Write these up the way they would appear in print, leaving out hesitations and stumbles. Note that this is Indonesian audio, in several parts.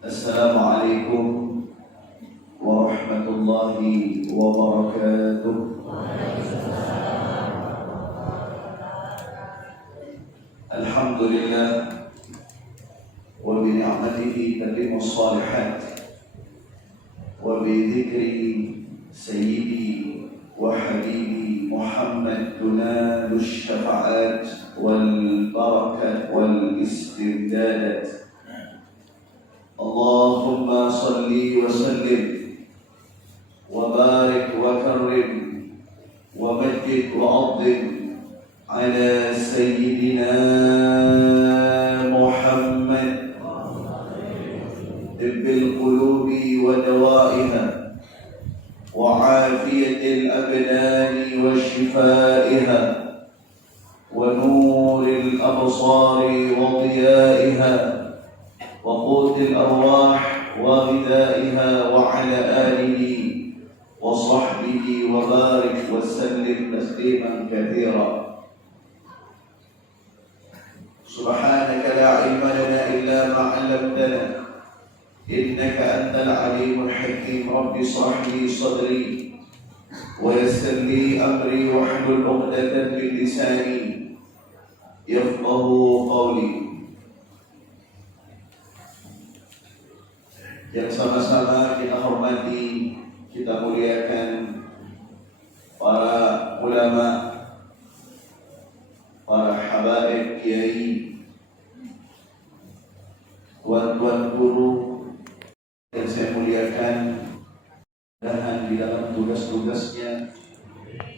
Assalamualaikum warahmatullahi wabarakatuh. Alhamdulillah wa bi ni'matihi tatimmu shalihat wa bi dzikri sayyidi wa habibi Muhammad tunalu syafa'at wal barakat wal istimdadat. Allahumma salli wa sallim wa barik wa karrim wa majid wa azim ala sayyidina Muhammad tibbil qulubi wa dawaiha wa afiyatil abdani wa shifaiha wa nuril absari wa diyaiha وقوت الأرواح وغذائها وعلى آله وصحبه وبارك وسلم تسليما كثيرا. سبحانك لا علم لنا إلا ما علمتنا إنك أنت العليم الحكيم. رب اشرح لي صدري ويسر لي أمري واحلل عقدة من لساني يفقهوا قولي. Yang sama-sama kita hormati, kita muliakan para ulama, para habaib, kiai, tuan-tuan guru yang saya muliakan, dan di dalam tugas-tugasnya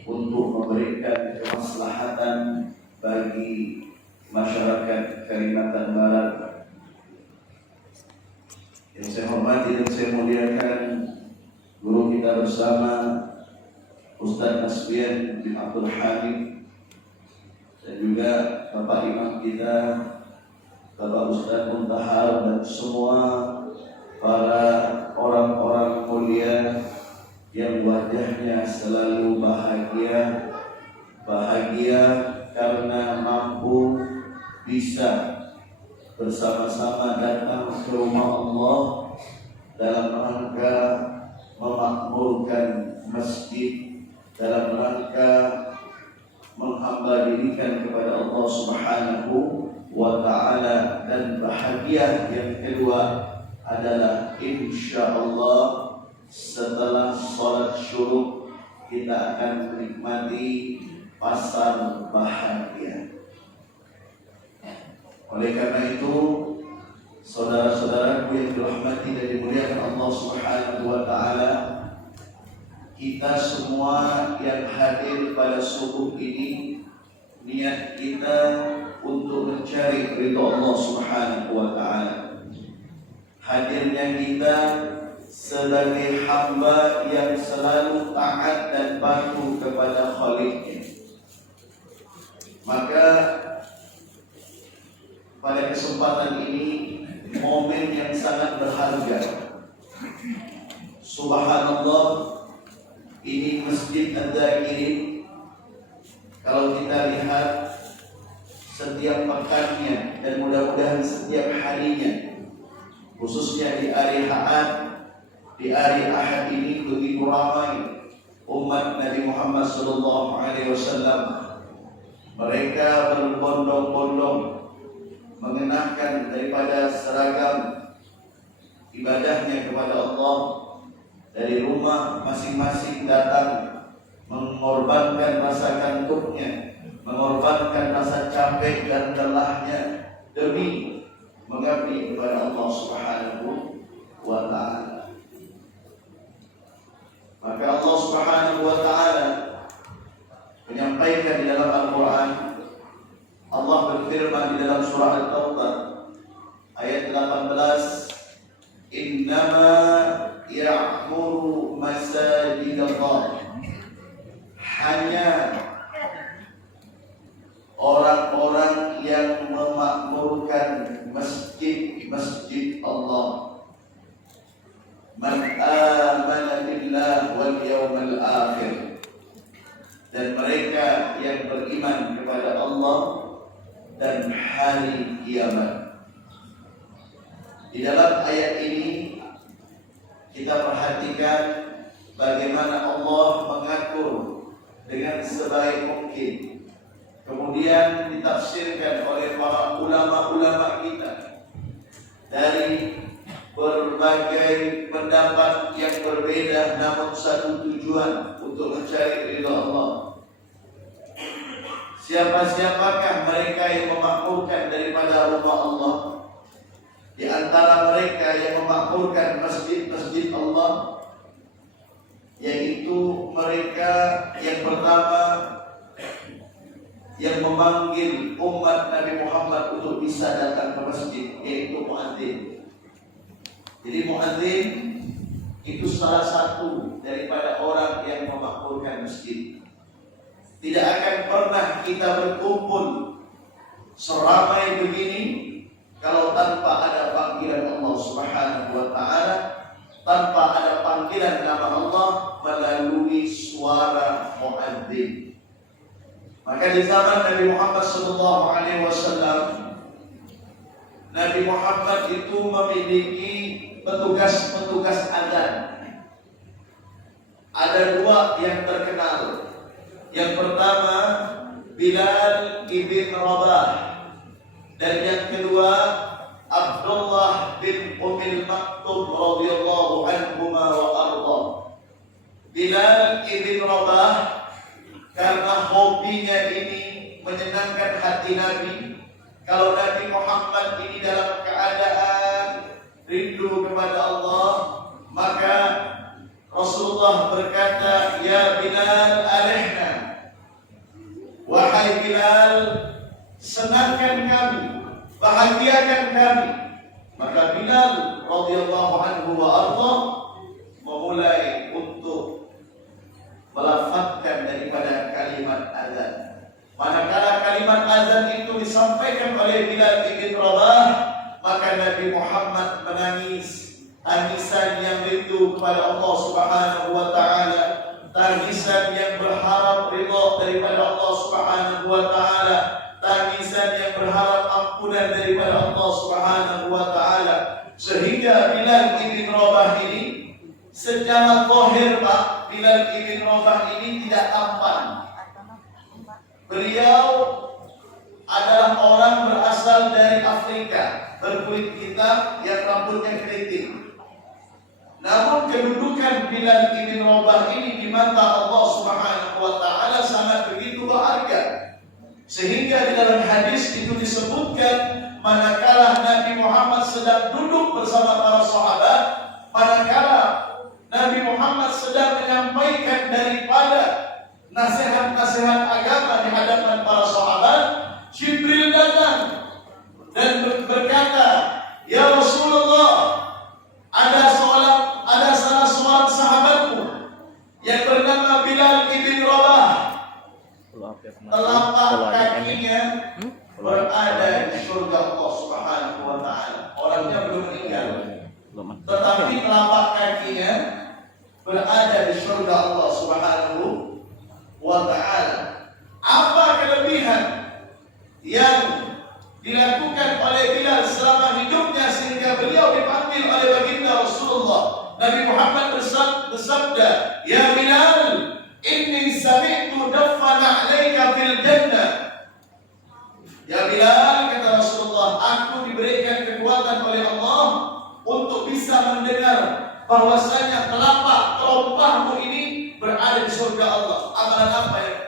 untuk memberikan kemaslahatan bagi masyarakat Kalimantan Barat. Yang saya hormati dan saya muliakan guru kita bersama Ustaz Nasbian bin Abdul Hamid, dan juga Bapak Imam kita Bapak Ustaz Muntahar, dan semua para orang-orang mulia yang wajahnya selalu bahagia karena mampu bisa bersama-sama datang ke rumah Allah dalam rangka memakmurkan masjid, dalam rangka menghamba dirikan kepada Allah Subhanahu wa ta'ala. Dan bahagia yang kedua adalah insyaallah setelah salat syuruk kita akan menikmati pasar bahagia. Oleh karena itu, saudara-saudaraku yang dirahmati dan dimuliakan Allah Subhanahu wa ta'ala, kita semua yang hadir pada subuh ini, niat kita untuk mencari ridha Allah Subhanahu wa ta'ala. Hadirnya kita sebagai hamba yang selalu taat dan patuh kepada Khaliqnya. Maka pada kesempatan ini momen yang sangat berharga. Subhanallah, ini Masjid Adz-Dzakirin. Kalau kita lihat setiap pekannya dan mudah-mudahan setiap harinya, khususnya di hari Ahad ini begitu ramai umat Nabi Muhammad SAW. Mereka berbondong-bondong mengenakan daripada seragam ibadahnya kepada Allah, dari rumah masing-masing datang, mengorbankan rasa kantuknya, mengorbankan rasa capek dan lelahnya demi mengabdi kepada Allah Subhanahu wa ta'ala. Maka Allah Subhanahu wa ta'ala menyampaikan di dalam Al-Quran. Allah berfirman di dalam surah At-Taubah ayat 18, innama ya'muru masajidallah, hanya orang-orang yang memakmurkan masjid-masjid Allah, man amana billah wal yawmal akhir, dan mereka yang beriman kepada Allah dan hari kiamat. Di dalam ayat ini kita perhatikan bagaimana Allah mengatur dengan sebaik mungkin. Kemudian ditafsirkan oleh para ulama-ulama kita dari berbagai pendapat yang berbeda, namun satu tujuan untuk mencari ridha Allah. Siapa-siapakah mereka yang memakmurkan daripada rumah Allah? Di antara mereka yang memakmurkan masjid-masjid Allah, yaitu mereka yang pertama yang memanggil umat Nabi Muhammad untuk bisa datang ke masjid, yaitu muadzin. Jadi muadzin itu salah satu daripada orang yang memakmurkan masjid. Tidak akan pernah kita berkumpul seramai begini kalau tanpa ada panggilan Allah Subhanahu wa taala, tanpa ada panggilan nama Allah melalui suara muadzin. Maka di zaman Nabi Muhammad sallallahu alaihi wasallam, Nabi Muhammad itu memiliki petugas-petugas adzan. Ada dua yang terkenal. Yang pertama Bilal ibn Rabah, dan yang kedua Abdullah bin Ummil Maktum radhiyallahu anhuma wa arda. Bilal ibn Rabah karena hobinya ini menyenangkan hati Nabi. Kalau Nabi Muhammad ini dalam keadaan rindu kepada Allah, maka Rasulullah berkata, "Ya Bilal, alihna." Wahai Bilal, senangkan kami, bahagiakan kami. Maka Bilal radhiyallahu anhu wa arda memulai untuk melafazkan daripada kalimat azan. Manakala kalimat azan itu disampaikan oleh Bilal bin Rabah, maka Nabi Muhammad menangis tangisan yang rindu kepada Allah Subhanahu wa taala, tangisan yang berharap ridha daripada Allah Subhanahu wa taala, tangisan yang berharap ampunan daripada Allah Subhanahu wa taala. Sehingga Bilal bin Rabah ini secara zahir, Pak, Bilal bin Rabah ini tidak tampan. Beliau adalah orang berasal dari Afrika, berkulit hitam yang rambutnya keriting. Namun kedudukan Bilal bin Rabah ini di mata Allah Subhanahu wa taala sangat begitu berharga. Sehingga di dalam hadis itu disebutkan, manakala Nabi Muhammad sedang duduk bersama para sahabat, manakala Nabi Muhammad sedang menyampaikan daripada nasihat-nasihat agama di hadapan para sahabat, Jibril datang dan berkata, "Ya Rasulullah, ada salah seorang sahabatmu yang bernama Bilal ibn Rabah. Telapak kakinya berada di surga Allah Subhanahu wa taala. Orangnya belum meninggal, tetapi telapak kakinya berada di surga Allah Subhanahu wa taala." Apa kelebihan yang dilakukan oleh Bilal selama hidupnya sehingga beliau dipanggil oleh baginda Rasulullah? Nabi Muhammad bersabda, "Ya Bilal, inni sami'tu daffana 'alaika fil jannah." Ya Bilal, kata Rasulullah, aku diberikan kekuatan oleh Allah untuk bisa mendengar bahwasanya telapak terompahmu ini berada di surga Allah. Amalan apa yang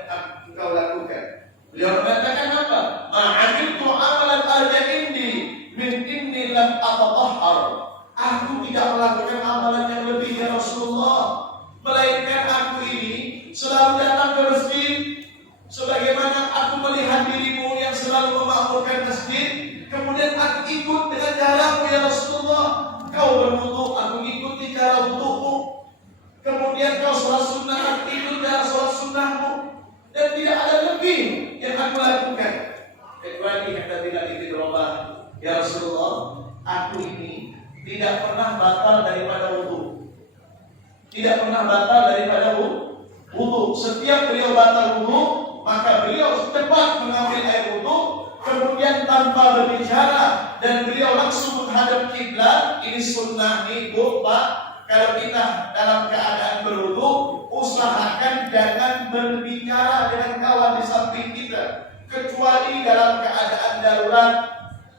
engkau lakukan? Beliau mengatakan apa? "Ma'amiltu amalan arja indi min inni lam atatahhar." Aku tidak melakukan amalan yang lebih, ya Rasulullah, melainkan aku ini selalu datang ke masjid sebagaimana aku melihat dirimu yang selalu memakmurkan masjid. Kemudian aku ikut dengan caramu, ya Rasulullah. Kau berwudu, aku ikuti cara wudumu. Kemudian kau sholat sunnah, aku ikut cara sholat sunnahmu. Dan tidak ada lebih yang aku lakukan kecuali kata Bilal bin Rabah, "Ya Rasulullah, aku ini tidak pernah batal daripada wudu. Tidak pernah batal daripada wudu. Setiap beliau batal wudu, maka beliau cepat mengambil air wudu, kemudian tanpa berbicara dan beliau langsung menghadap kiblat, ini sunnah nih Bu, Pak. Kalau kita dalam keadaan berwudu, usahakan jangan berbicara dengan kawan di samping kita, kecuali dalam keadaan darurat.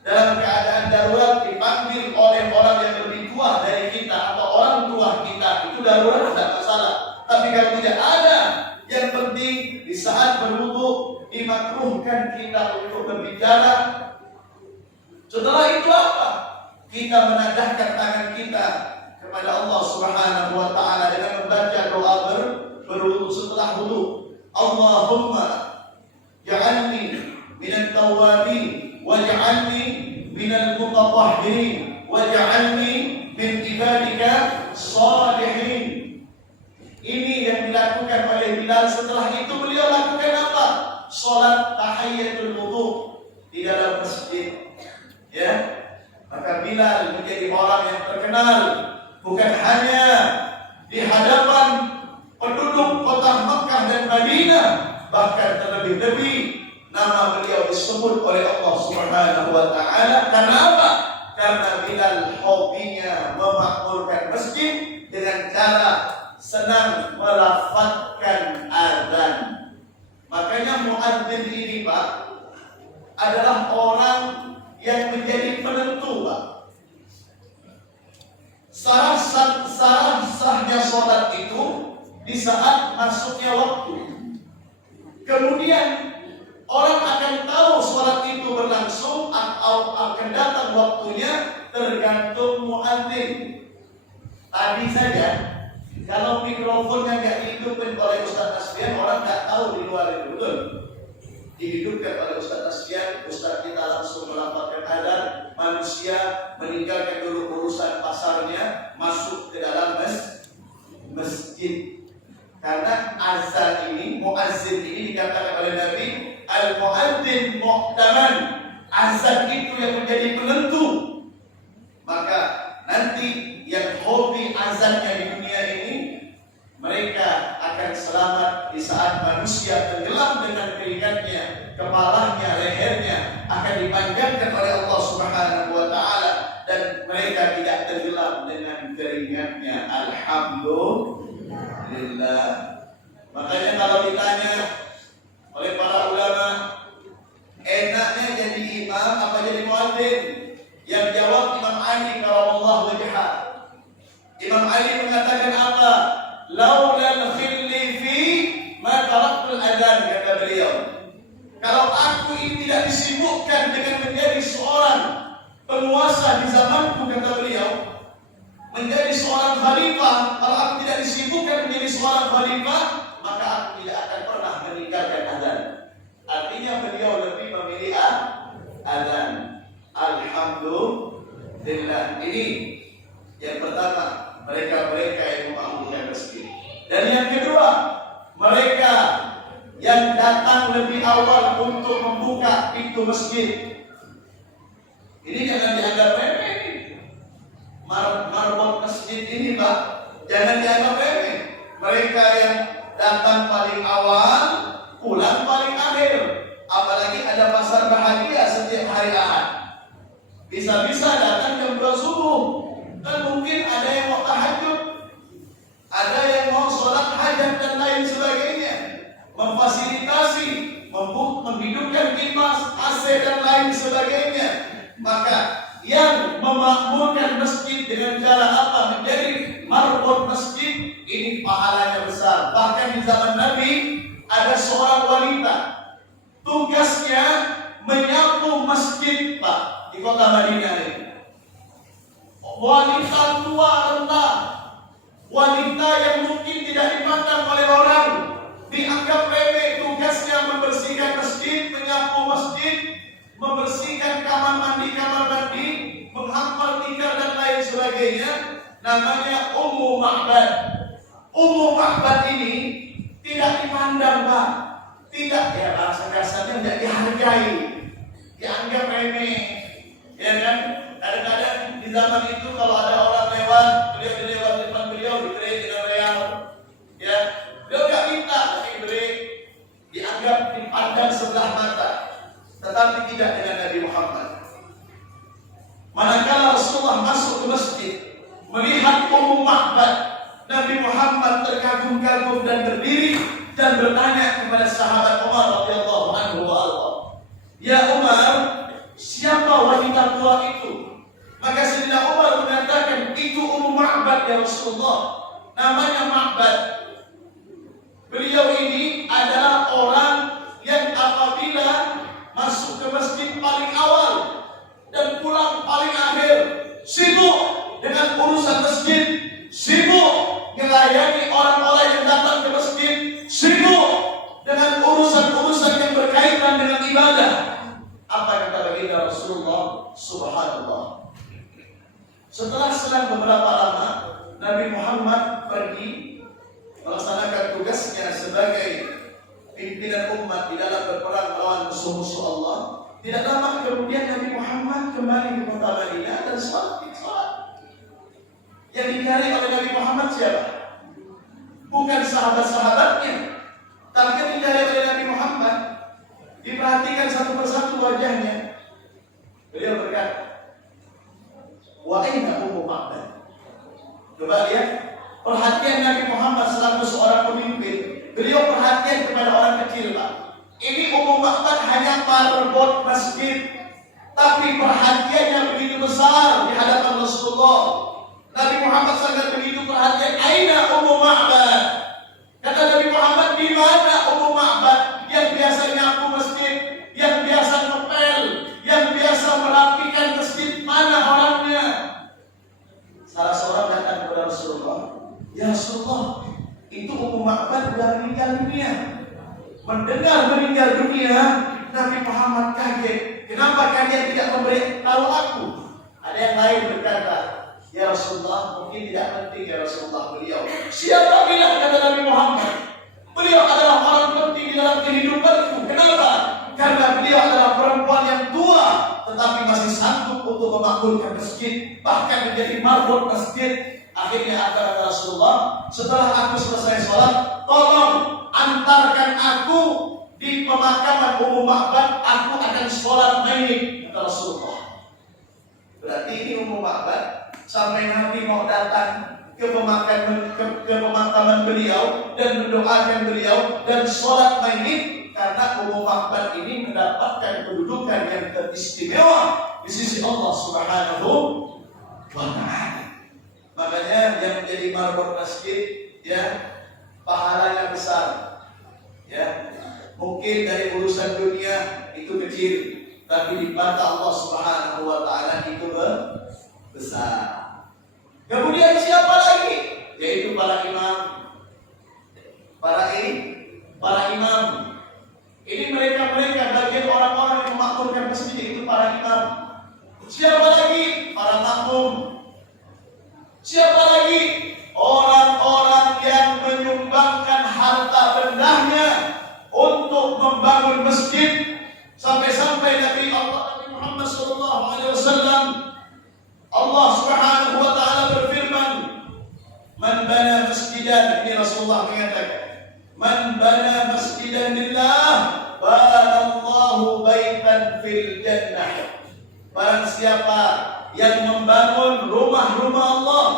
Dalam keadaan darurat dipanggil oleh orang yang lebih tua dari kita atau orang tua kita, itu darurat, tidak masalah. Tapi kalau tidak ada, yang penting di saat berwudu dimakruhkan kita untuk berbicara. Setelah itu apa? Kita menadahkan tangan kita kepada Allah Subhanahu wa taala dengan membaca doa berwudu setelah wudu. Allahumma ja'alni minat tawwabin waj'alni minal mutatahhirin waj'alni min ibadika shalihin. Ini yang dilakukan oleh Bilal. Setelah itu beliau lakukan apa? Salat tahiyatul wudu di dalam masjid. Ya, maka Bilal menjadi orang yang terkenal bukan hanya di hadapan penduduk kota Makkah dan Madinah, bahkan terlebih-lebih nama beliau disebut oleh Allah Subhanahu wa taala. Karena apa? Karena Bilal hobinya memakmurkan masjid dengan cara senang melafazkan azan. Makanya muadzin ini, Pak, adalah orang yang menjadi penentu, Pak. Sahnya sholat itu di saat masuknya waktu. Kemudian orang akan tahu sholat itu berlangsung atau akan datang waktunya tergantung muadzin. Tadi saja, kalau mikrofonnya nggak dihidupkan oleh Ustaz Asfian, orang nggak tahu di luar itu, betul? Dihidupkan oleh Ustaz Asfian, Ustaz kita langsung melafazkan azan, manusia meninggalkan dulu urusan pasarnya, masuk ke dalam masjid. Karena azan ini, muazzin ini dikatakan oleh Nabi, al-muazzin mu'taman. Azan itu yang menjadi penentu. Maka nanti yang hobi azannya di dunia ini, mereka akan selamat di saat manusia tenggelam dengan keringatnya, kepalanya, lehernya akan dipanjangkan oleh Allah Subhanahu wa taala dan mereka tidak tenggelam dengan keringatnya. Alhamdulillah. Makanya kalau ditanya oleh para ulama, enaknya jadi imam apa jadi muadzin? Yang jawab Imam Ali karamallahu wajhah. Imam Ali mengatakan apa? Laulal khilli fi ma taraktul adzan, kata beliau. Kalau aku ini tidak disibukkan dengan menjadi seorang penguasa di zamanku, kata beliau, menjadi seorang khalifah, kalau aku tidak disibukkan menjadi seorang khalifah, maka aku tidak akan pernah meninggalkan adzan. Artinya beliau lebih memilih adzan. Alhamdulillah. Ini yang pertama, mereka-mereka yang memakmurkan masjid. Dan yang kedua, mereka yang datang lebih awal untuk membuka pintu masjid. Ini jangan dianggap remeh. Marbot masjid ini, Pak, jangan dianggap remeh. Mereka yang datang paling awal, pulang paling akhir. Apalagi ada pasar bahagia setiap hari Ahad. Bisa-bisa datang jam 2 subuh. Dan mungkin ada yang mau tahajud, ada yang mau sholat hajat dan lain sebagainya, memfasilitasi, menghidupkan kipas, AC dan lain sebagainya. Maka yang memakmurkan masjid dengan cara apa? Menjadi marbot masjid, ini pahalanya besar. Bahkan di zaman Nabi ada seorang wanita, tugasnya menyapu masjid, Pak, di kota Madinah ini. Wanita tua rendah, wanita yang mungkin tidak dipandang oleh orang, dianggap remeh. Tugasnya membersihkan masjid, menyapu masjid, membersihkan kamar mandi, menghafal tikar dan lain sebagainya. Namanya Ummu Ma'bad. Ummu Ma'bad ini tidak dipandang, Pak. Tidak, ya bahasa kasarnya tidak dihargai, dianggap remeh, ya kan? Kadang-kadang di zaman itu kalau ada orang lewat, beliau lewat depan beliau diberi dengan real, ya, beliau nggak minta, tapi diberi, dianggap dipandang sebelah mata, tetapi tidak dengan Nabi Muhammad. Manakala Rasulullah masuk ke masjid, Melihat Ummu Ma'bad, Nabi Muhammad terkagum-kagum dan berdiri dan bertanya kepada sahabat Umar radhiyallahu anhu wa arda, "Ya Umar, siapa wanita tua itu?" Maka Sayyidina Umar mengatakan, "Itu Ummu Ma'bad ya Rasulullah. Namanya Ma'bad. Beliau ini adalah orang yang apabila masuk ke masjid paling awal dan pulang paling akhir, sibuk dengan urusan masjid, sibuk melayani orang-orang yang datang ke masjid, sibuk dengan urusan-urusan yang berkaitan dengan ibadah." Apa kata baginda Rasulullah? Subhanallah. Setelah selang beberapa lama, Nabi Muhammad pergi melaksanakan tugasnya sebagai pimpinan umat di dalam berperang melawan musuh-musuh Allah. Tidak lama kemudian Nabi Muhammad kembali ke kota Madinah dan sholat. Yang dicari oleh Nabi Muhammad siapa? Bukan sahabat-sahabatnya, tapi yang dicari oleh Nabi Muhammad. Diperhatikan satu persatu wajahnya. Beliau berkata, "Wa aina Ummu Ma'bad?" Coba lihat perhatian Nabi Muhammad selaku seorang pemimpin. Beliau perhatian kepada orang kecil, Pak. Ini Ummu Ma'bad hanya marbot masjid, tapi perhatiannya begitu besar di hadapan Rasulullah. Nabi Muhammad sangat begitu perhatian. Aina Ummu Ma'bad? Kata Nabi Muhammad, di mana Ummu Ma'bad yang biasa nyapu masjid, yang biasa ngepel, yang biasa merapikan masjid? Mana orangnya? Salah seorang datang kepada Rasulullah, "Ya Rasulullah, itu Ummu Ma'bad sudah meninggal dunia." Mendengar meninggal dunia, Nabi Muhammad kaget. Kenapa kalian tidak memberi tahu aku? Ada yang lain berkata, "Ya Rasulullah, mungkin tidak penting ya Rasulullah beliau." Siapa bilang, kata Nabi Muhammad, "Beliau adalah orang penting di dalam kehidupanku." Kenapa? Karena beliau adalah perempuan yang tua, tetapi masih sanggup untuk memakmurkan masjid, bahkan menjadi marbot masjid. Akhirnya kata Rasulullah, "Setelah aku selesai sholat, tolong antarkan aku di pemakaman Ummu Ma'bad, aku akan sholat mayyit," kata Rasulullah. Berarti ini Ummu Ma'bad sampai Nabi mau datang ke pemakaman beliau dan mendoakan beliau dan sholat mayyit, karena Ummu Ma'bad ini mendapatkan kedudukan yang teristimewa di sisi Allah Subhanahu wa Ta'ala. Makanya yang menjadi marbot masjid, ya, pahalanya besar. Ya, mungkin dari urusan dunia itu kecil, tapi di mata Allah Subhanahu wa Ta'ala itu besar. Kemudian siapa lagi? Yaitu para imam. Para imam. Ini mereka bagian orang-orang yang memakmurkan masjid, itu para imam. Siapa lagi? Para makmum. Siapa lagi? Orang-orang yang menyumbangkan harta bendanya untuk membangun masjid. Sampai-sampai Nabi Muhammad SAW, Allah Subhanahu wa Ta'ala berfirman, "Man bana masjidan," ini Rasulullah mengatakan, "Man bana masjidan lillah, banallahu baitan fil jannah." Barang siapa yang membangun rumah-rumah Allah,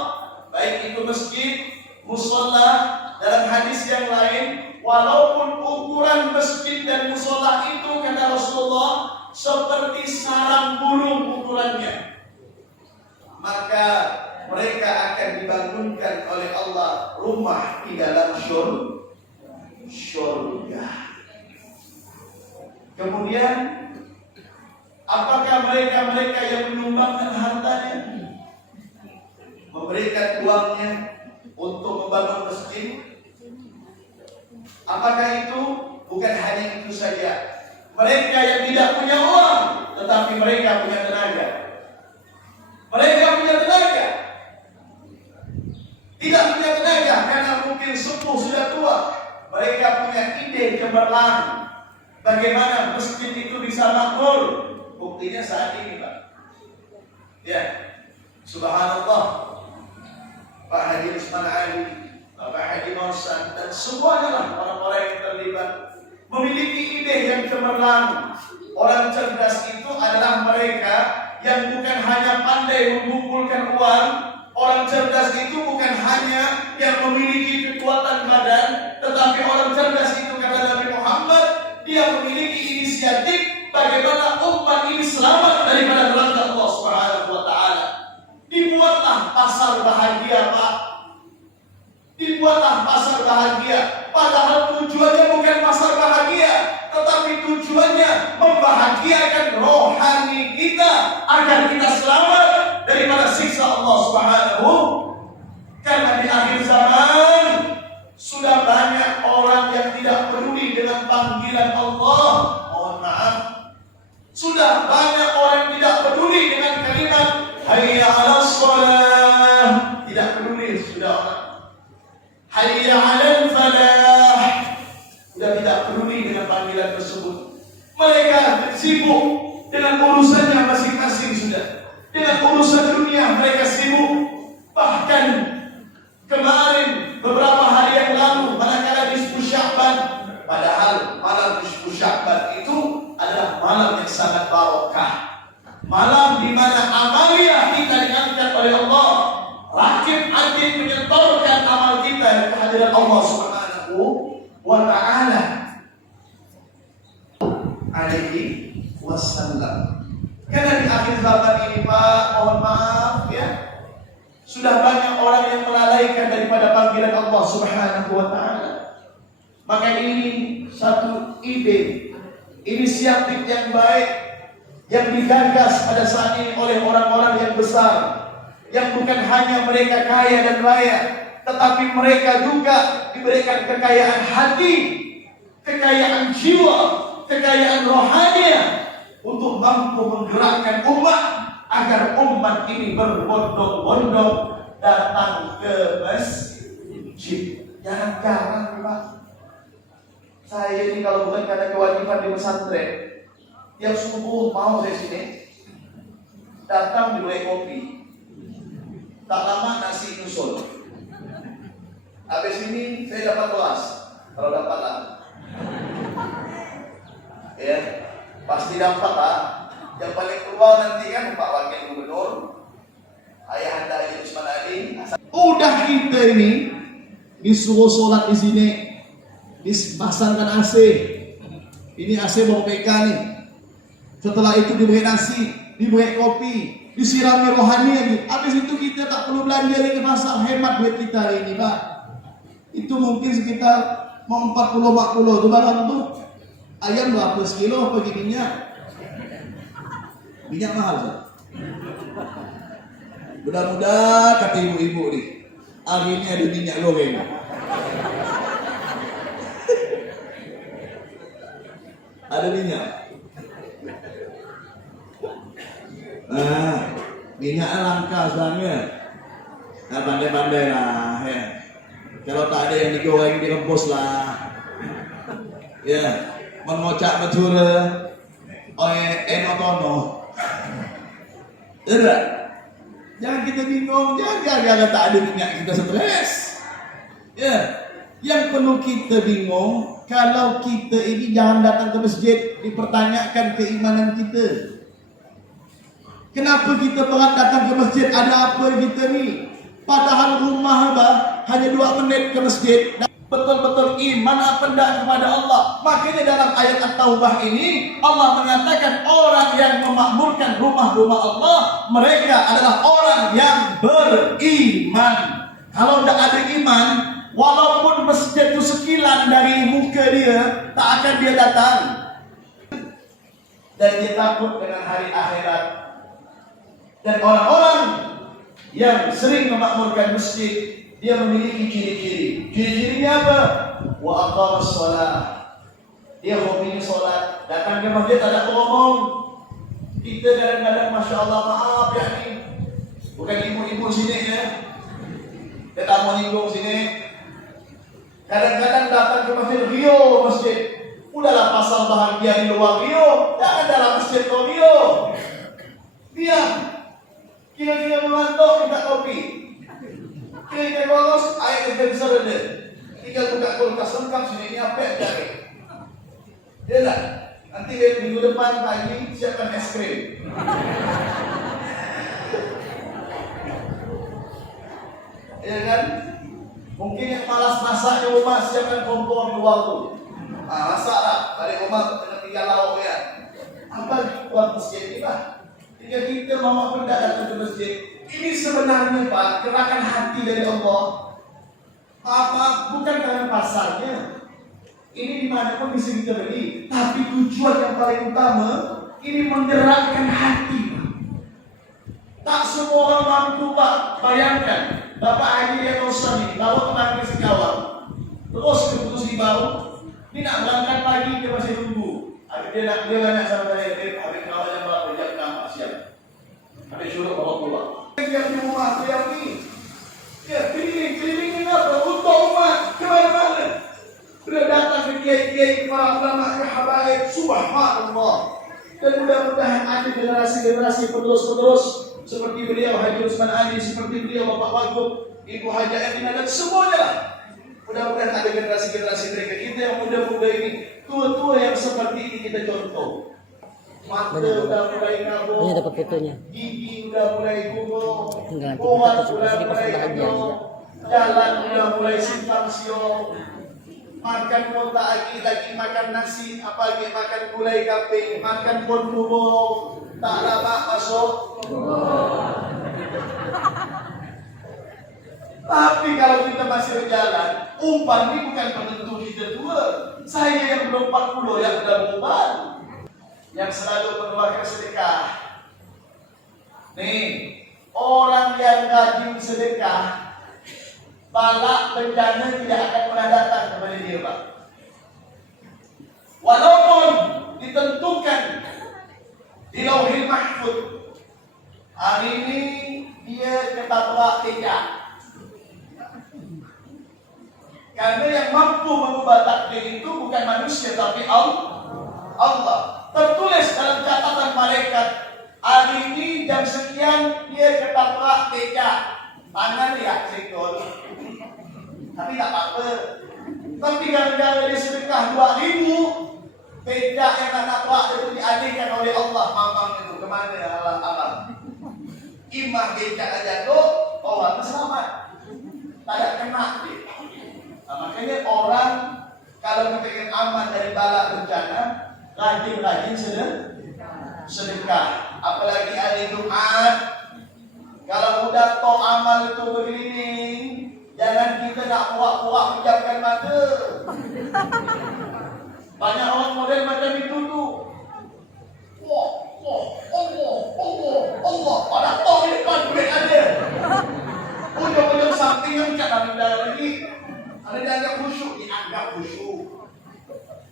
baik itu masjid, musola, dalam hadis yang lain, walaupun ukuran masjid dan musola itu, kata Rasulullah, seperti sarang burung ukurannya, maka mereka akan dibangunkan oleh Allah rumah di dalam syurga. Kemudian, apakah mereka yang menyumbangkan hartanya, memberikan uangnya untuk membangun masjid? Apakah itu? Bukan hanya itu saja. Mereka yang tidak punya uang, tetapi mereka punya tenaga. Mereka punya tenaga. Tidak punya tenaga karena mungkin sepuh sudah tua. Mereka punya ide cemerlang bagaimana masjid itu bisa makmur. Buktinya saat ini, Pak. Ya, subhanallah, Pak Haji Usman Ali, Pak Haji Marsan, dan semuanya lah orang-orang yang terlibat memiliki ide yang cemerlang. Orang cerdas itu adalah mereka yang bukan hanya pandai mengumpulkan uang. Orang cerdas bukan hanya yang memiliki kekuatan badan, tetapi orang cerdas itu kata Nabi Muhammad, dia memiliki inisiatif bagaimana umat ini selamat daripada neraka Allah Subhanahu wa taala. Dibuatlah pasar bahagia, Pak. Dibuatlah pasar bahagia. Padahal tujuannya bukan pasar bahagia, tetapi tujuannya membahagiakan rohani kita agar kita selamat daripada siksa Allah Subhanahu. Karena di akhir zaman sudah banyak orang yang tidak peduli dengan panggilan Allah. Mohon maaf. Sudah banyak orang yang tidak peduli dengan kalimat hayya 'alas shalah. Tidak peduli sudah orang. Hayya 'alal falah. Sudah tidak peduli dengan panggilan tersebut. Mereka sibuk dengan urusannya masing-masing sudah. Dengan urusan dunia mereka sibuk. Bahkan kemarin beberapa hari yang lalu manakala nisfu Sya'ban, padahal malam nisfu Sya'ban itu adalah malam yang sangat barokah. Malam di mana amalia kita diangkat oleh Allah. Rakib-rakib menyetorkan amal kita di kehadiran Allah Subhanahu wa ta'ala alaihi wasallam. Karena di akhir zaman ini, Pak, mohon maaf ya, sudah banyak orang yang melalaikan daripada panggilan Allah Subhanahu wa ta'ala. Maka ini satu ide, inisiatif yang baik yang digagas pada saat ini oleh orang-orang yang besar, yang bukan hanya mereka kaya dan raya, tetapi mereka juga diberikan kekayaan hati, kekayaan jiwa, kekayaan rohani untuk mampu menggerakkan umat agar umat ini berbondong-bondong datang ke masjid. Jarang-jarang, Pak. Saya ini kalau bukan karena kewajiban di pesantren, tiap subuh mau saya sini datang dibeli kopi. Tak lama nasi nyusul. Habis ini saya dapat kelas. Kalau dapat lah. Ya, pasti dapat lah. Yang paling keluar nanti kan Pak Wakil Gubernur, Ayahanda Haji Usman Ali. Udah kita ini disuruh sholat di sini, dipasangkan AC. Ini AC bawa PK nih. Setelah itu diberi nasi, diberi kopi, disirami rohani lagi. Habis itu kita tak perlu belanja lagi ke pasar, hemat duit kita hari ini, Pak. Itu mungkin sekitar mau 40-40 tuh barang tuh. Ayam berapa sekilo apa minyak? Minyak mahal sih. Mudah-mudahan kata ibu-ibu nih, hari ini ada minyak goreng. Ada minyak. Minyaknya langka sebenarnya. Nah, pandai-pandai lah ya. Kalau tak ada yang digoreng direbus lah. Ya, mengocak betul oleh enotono. Tidak. Jangan kita bingung, jangan tak ada minyak kita stres. Ya, yang perlu kita bingung kalau kita ini jangan datang ke masjid dipertanyakan keimanan kita. Kenapa kita berat datang ke masjid? Ada apa kita ni? Padahal rumah abah hanya 2 menit ke masjid. Betul-betul iman apa tidak kepada Allah. Makanya dalam ayat At-Taubah ini Allah menyatakan orang yang memakmurkan rumah-rumah Allah, mereka adalah orang yang beriman. Kalau tidak ada iman, walaupun masjid itu sekilan dari muka dia, tak akan dia datang. Dan dia takut dengan hari akhirat. Dan orang-orang yang sering memakmurkan masjid, dia memiliki ciri-ciri. Ciri-cirinya apa? Wa aqamas shalah. Dia hobinya sholat. Datang ke masjid ada ngomong. Kita kadang-kadang Masya Allah, maaf ya nih, bukan ibu-ibu sini ya, kita mau nyinggung sini. Kadang-kadang datang ke masjid, Rio masjid. Udahlah pasal bahagia di luar Rio, jangan dalam masjid kau Rio. Diam. Kira-kira mengantuk, minta kopi. Kira-kira lolos, air dispenser ada. Tinggal buka kulkas lengkap sini, ini apa yang cari. Dia tak? Nanti minggu depan pagi siapkan es krim. ya kan? Mungkin yang malas masak di rumah siapkan kompor di luar tu. Masak lah, balik rumah kena tinggal lauk ya. Apa buat masjid ini Pak? Jika kita mau hendak datang ke masjid, ini sebenarnya Pak gerakan hati dari Allah. Bukan karena pasarnya. Ini dimanapun bisa kita beli, tapi tujuan yang paling utama ini menggerakkan hati. Tak semua orang mampu Pak. Bayangkan, Bapak Haji yang dosa nih, lalu kemarin ke Singkawang, terus keputus di bau, ini nak berangkat pagi dia masih tunggu. Dia nanya sama saya, habis kawal yang berapa jam nampak siap. Habis suruh bawa pulang. Yang di rumah yang ini, ya keliling apa? Untuk umat kemana-mana. Sudah datang ke kiai-kiai para ulama ke habaib, subhanallah. Dan mudah-mudahan ada generasi-generasi penerus-penerus seperti beliau Haji Usman Ali, seperti beliau Bapak Wagub, Ibu Haji Adina dan semuanya lah. Mudah-mudahan ada generasi-generasi mereka. Kita yang muda-muda ini, tua-tua yang seperti ini kita contoh. Mata udah mulai ngabuk, gigi udah mulai gugur, kuat udah mulai gugur, jalan udah mulai simpang siur. Makan pun tak lagi makan nasi, apalagi makan gulai kambing, makan pun bubur, tak lama masuk. Tapi kalau kita masih berjalan, umpan ini bukan penentu kita tua. Saya yang belum 40 yang sudah umpan, yang selalu mengeluarkan sedekah. Nih, orang yang rajin sedekah, balak bencana tidak akan pernah datang kepada dia Pak. Walaupun ditentukan di Lauhil Mahfuz, hari ini dia ketabrak tiga. Karena yang mampu mengubah takdir itu bukan manusia tapi Allah. Tertulis dalam catatan malaikat, hari ini jam sekian dia ketabrak tiga. Tangan ya sektor. Tapi tak apa. Tapi gara-gara dia sedekah 2.000, becak yang nak nabrak itu dialihkan oleh Allah. Mamang itu kemana alam? Imah becak aja tu, orang selamat. Tak ada kena dia. Makanya orang kalau ingin aman dari bala bencana, rajin-rajin sedekah. Apalagi hari Jumat. Kalau udah toh amal itu berkeliling, jangan kita nak puak-puak menjamkan mata. Banyak orang model macam itu tu. Allah, ada toh ni kan duit ada. Ujung-ujung samping yang kat dalam lagi. Ada dianggap khusyuk, dianggap khusyuk.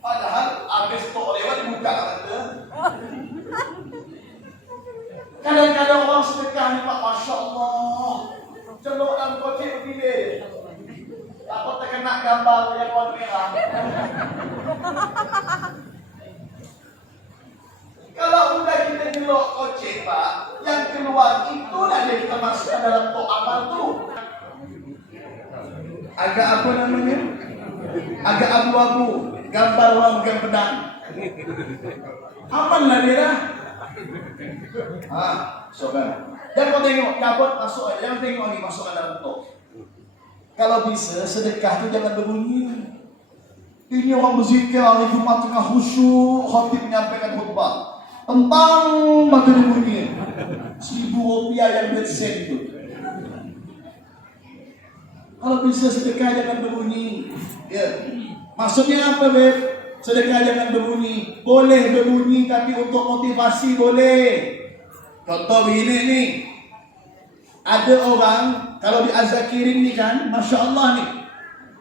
Padahal habis toh lewat dibuka mata. Kadang-kadang orang sedekah ni Pak, Masya Allah, celok dalam kocik begini. Takut terkena gambar yang warna merah. Kalau sudah kita celok kocik Pak, yang keluar itulah yang kita masukkan dalam tok amal tu. Agak apa namanya? Agak abu-abu, gambar orang megang pedang. Aman lah dia lah. Saudara. Jangan kau tengok, cabut masuk aja. Jangan tengok ni masuk dalam tok. Kalau bisa sedekah tu jangan berbunyi. Ini orang berzikir hari Jumat tengah khusyuk, khatib menyampaikan khutbah. Tentang mata berbunyi. Rp1.000 yang bersen tu. Kalau bisa sedekah jangan berbunyi. Ya. Maksudnya apa, Beb? Sedekah jangan berbunyi. Boleh berbunyi tapi untuk motivasi boleh. Contoh begini nih. Ada orang kalau di Az-Zakirin ni kan, Masya Allah nih.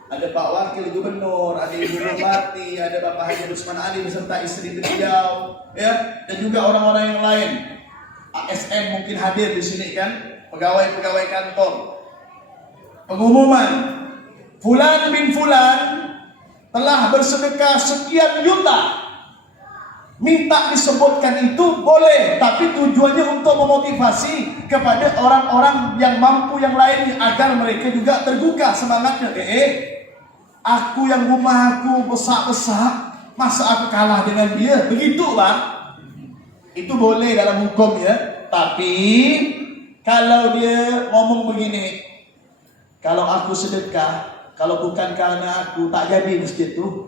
Ada Pak Wakil Gubernur, ada Ibu Bupati, ada Bapak Haji Usman Ali beserta istri beliau, ya, dan juga orang-orang yang lain. ASN mungkin hadir di sini kan, pegawai-pegawai kantor. Pengumuman, Fulan bin Fulan telah bersedekah sekian juta. Minta disebutkan itu boleh, tapi tujuannya untuk memotivasi kepada orang-orang yang mampu yang lain agar mereka juga tergugah semangatnya. Aku yang rumah aku besar-besar, masa aku kalah dengan dia? Begitu Bang. Itu boleh dalam hukum ya. Tapi kalau dia ngomong begini, Kalau aku sedekah, kalau bukan karena aku, tak jadi masjid itu.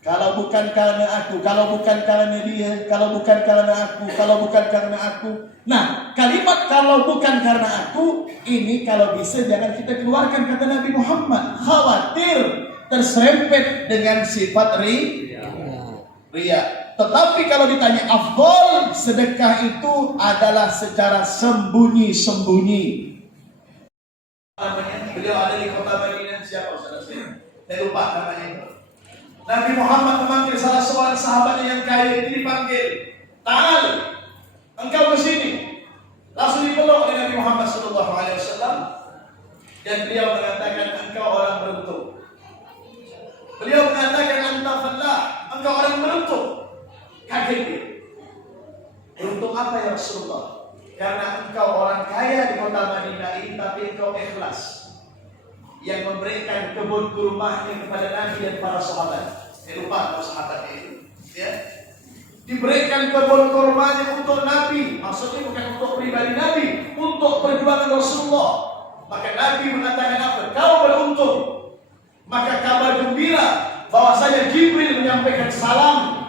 Kalau bukan karena aku, kalau bukan karena dia, kalau bukan karena aku, kalau bukan karena aku. Nah, kalimat kalau bukan karena aku, ini kalau bisa jangan kita keluarkan, kata Nabi Muhammad. Khawatir terserempet dengan sifat ria. Tetapi kalau ditanya afdol, sedekah itu adalah secara sembunyi-sembunyi. Beliau ada di kota Madinah, siapa saudara saya lupa namanya. Nabi Muhammad memanggil salah seorang sahabatnya yang kaya, itu dipanggil, "Ta'al, engkau ke sini." Langsung dipeluk oleh Nabi Muhammad SAW, dan beliau mengatakan, "Engkau orang beruntung." Beliau mengatakan, "Anta fallah, engkau orang beruntung." Kaget dia. Beruntung apa ya Rasulullah? Karena engkau orang kaya di kota Madinah ini, tapi engkau ikhlas yang memberikan kebun kurmanya kepada Nabi dan para sahabat. Saya lupa para sahabat itu. Ya. Diberikan kebun kurmanya untuk Nabi. Maksudnya bukan untuk pribadi Nabi, untuk perjuangan Rasulullah. Maka Nabi mengatakan apa? Kau beruntung. Maka kabar gembira bahwasanya Jibril menyampaikan salam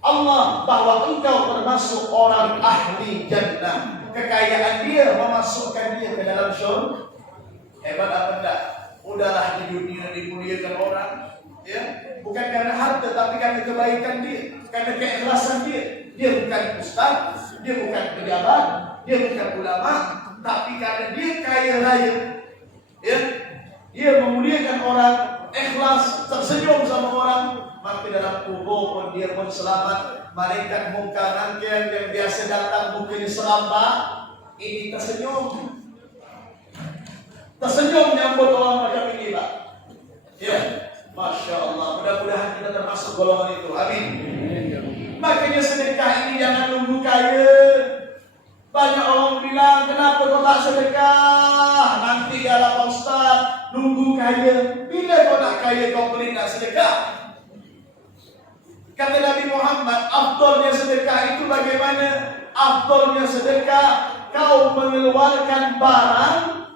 Allah bahwa engkau termasuk orang ahli jannah. Kekayaan dia memasukkan dia ke dalam syurga. Hebat apa enggak? Udahlah di dunia dimuliakan orang, ya, bukan karena harta, tapi karena kebaikan dia, karena keikhlasan dia. Dia bukan ustaz, dia bukan pejabat, dia bukan ulama, tapi karena dia kaya raya, ya, dia memuliakan orang, ikhlas, tersenyum sama orang, maka dalam kubur pun dia pun selamat. Malaikat mungkar nakir yang biasa datang mungkin seramba, ini tersenyum. Tersenyum menyambut orang macam ini, Pak. Ya, Masya Allah. Mudah-mudahan kita termasuk golongan itu. Amin. Makanya sedekah ini jangan nunggu kaya. Banyak orang bilang, kenapa kau tak sedekah? Nanti ya Pak Ustaz, nunggu kaya. Bila kau nak kaya, kau beli nak sedekah? Kata Nabi Muhammad, afdolnya sedekah itu bagaimana? Afdolnya sedekah, kau mengeluarkan barang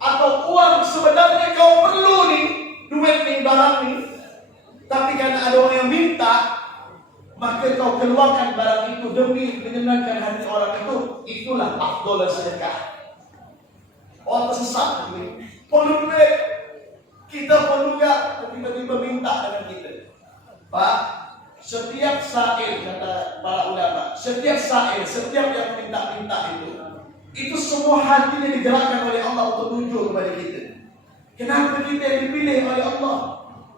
atau uang sebenarnya kau perlu nih, duit nih, barang nih, tapi karena ada orang yang minta, maka kau keluarkan barang itu demi menyenangkan hati orang itu. Itulah afdol sedekah. Orang tersesat nih, perlu duit, kita perlu gak? Tiba-tiba minta dengan kita. Pak, setiap sair, kata para ulama, setiap sair, setiap yang minta-minta itu semua hatinya digerakkan oleh Allah untuk tunjuk kepada kita. Kenapa kita yang dipilih oleh Allah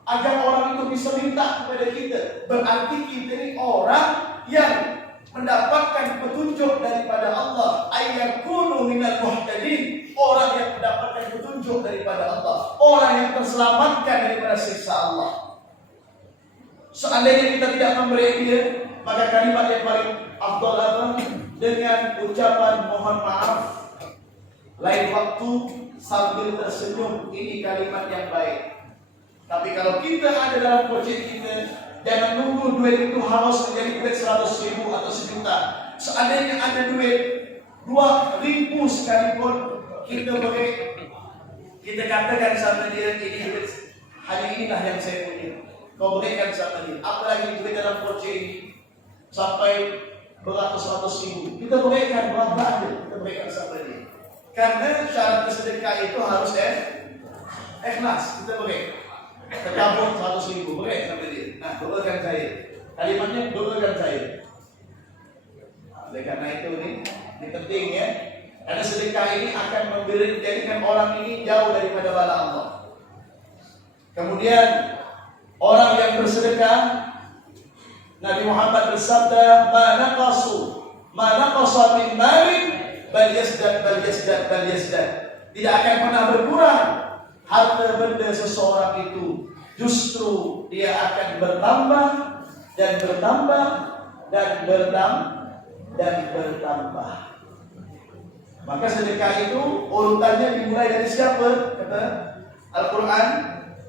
agar orang itu bisa minta kepada kita? Berarti kita ini orang yang mendapatkan petunjuk daripada Allah. Ayyakunu minal muhtadin, orang yang mendapatkan petunjuk daripada Allah, orang yang terselamatkan daripada siksa Allah. Seandainya kita tidak memberi dia, maka kalimat yang paling afdal apa? Dengan ucapan mohon maaf lain waktu sambil tersenyum, ini kalimat yang baik. Tapi kalau kita ada dalam project kita, jangan nunggu duit itu harus menjadi duit 100.000 atau 1 juta. Seandainya ada duit 2.000 sekalipun, kita boleh, kita katakan sama dia, ini duit hari inilah yang saya punya, kau berikan sama dia. Apalagi duit dalam project ini sampai beratus-ratus ribu, kita berikan berapa aja, kita berikan sama dia. Karena syarat sedekah itu harus ikhlas. Kita berikan, terkabut 100.000, berikan sama dia. Nah, doakan saya, kalimatnya doakan saya. Oleh karena itu ini penting ya, karena sedekah ini akan menjadikan orang ini jauh daripada bala Allah. Kemudian orang yang bersedekah, Nabi Muhammad bersabda, "Ma naqasa min malin bal yazdad bal yazdad bal yazdad." Tidak akan pernah berkurang harta benda seseorang itu, justru dia akan bertambah dan bertambah dan bertambah. Maka sedekah itu urutannya dimulai dari siapa? Kata Al-Quran,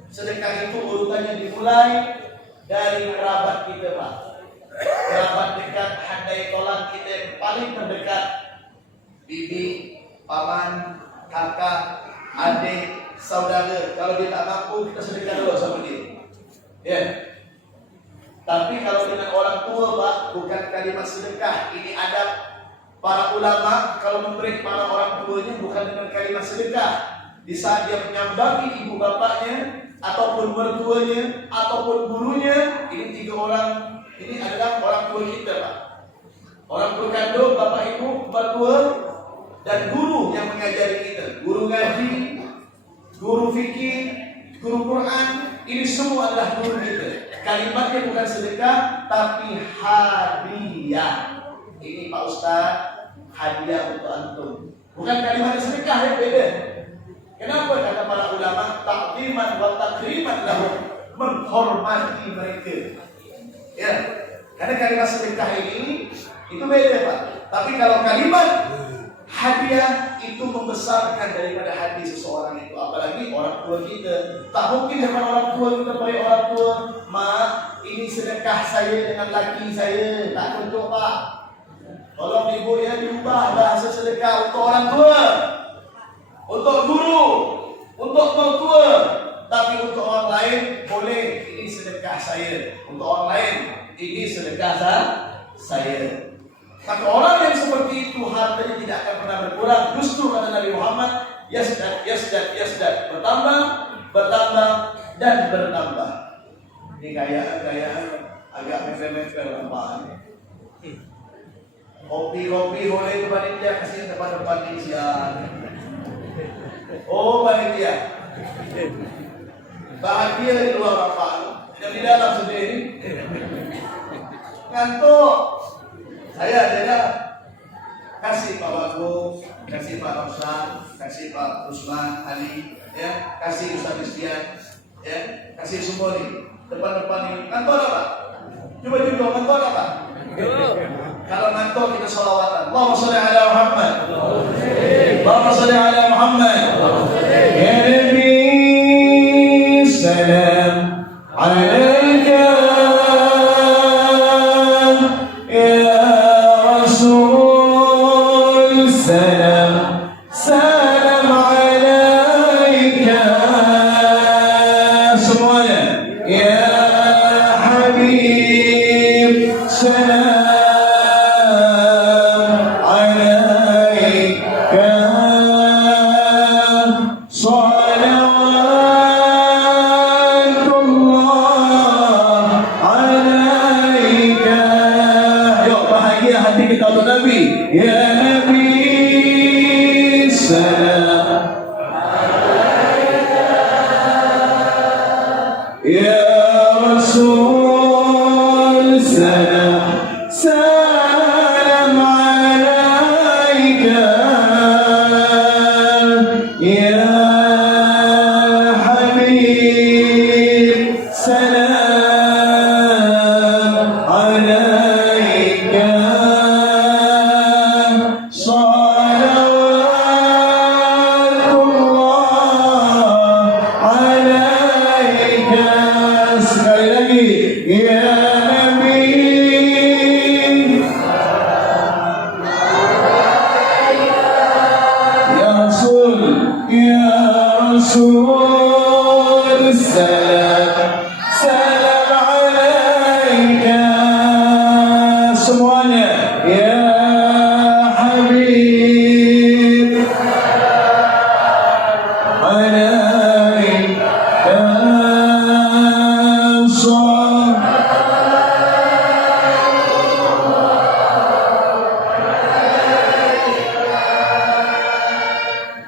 sedekah itu urutannya dimulai dari kerabat kita, Pak. Kerabat dekat, handai tolan kita yang paling terdekat, bibi, paman, kakak, adik, saudara. Kalau dia tak mampu, kita sedekah dulu sama dia. Ya. Tapi kalau dengan orang tua, Pak, bukan kalimat sedekah. Ini adab para ulama kalau memberi para orang tuanya bukan dengan kalimat sedekah. Di saat dia menyambangi ibu bapaknya, ataupun mertuanya, ataupun gurunya, ini 3 orang. Ini adalah orang tua kita, Pak. Orang tua kandung, bapak ibu, mertua, dan guru yang mengajari kita. Guru ngaji, guru fikih, guru Quran, ini semua adalah guru kita. Kalimatnya bukan sedekah, tapi hadiah. Ini Pak Ustaz, hadiah untuk antum. Bukan kalimat sedekah, ya beda. Kenapa kata para ulama ta'ziman wa takriman lahum, menghormati mereka. Ya, karena kalimat sedekah ini itu beda, Pak. Tapi kalau kalimat hadiah itu membesarkan daripada hati seseorang itu, apalagi orang tua kita. Tak mungkin dengan orang tua kita beri orang tua, "Mak, ini sedekah saya dengan laki saya." Tak cocok, Pak. Tolong ibu ya diubah bahasa sedekah untuk orang tua, untuk guru, untuk mertua. Tapi untuk orang lain boleh, ini sedekah saya. Untuk orang lain, ini sedekah saya. Tapi orang yang seperti itu hartanya tidak akan pernah berkurang. Justru kata Nabi Muhammad, yasdad, bertambah, bertambah, dan bertambah. Ini kayaan agak mepet-mepet apaan. Kopi boleh ke panitia, kasih depan-depan ini siang. Oh panitia, bahagia di luar apaan, tidak di dalam sendiri. Ngantuk. Saya kasih Pak Bagus, kasih Pak Roslan, kasih Pak Rusman, Ali, ya, kasih Ustaz Istian, ya, kasih semua nih. Depan-depan ini, kantor apa? Coba juga kantor apa? Kalau ngantor kita sholawatan. Allahumma sholli ala Muhammad. Allahumma sholli ala Muhammad. Ya Nabi, salam alaika.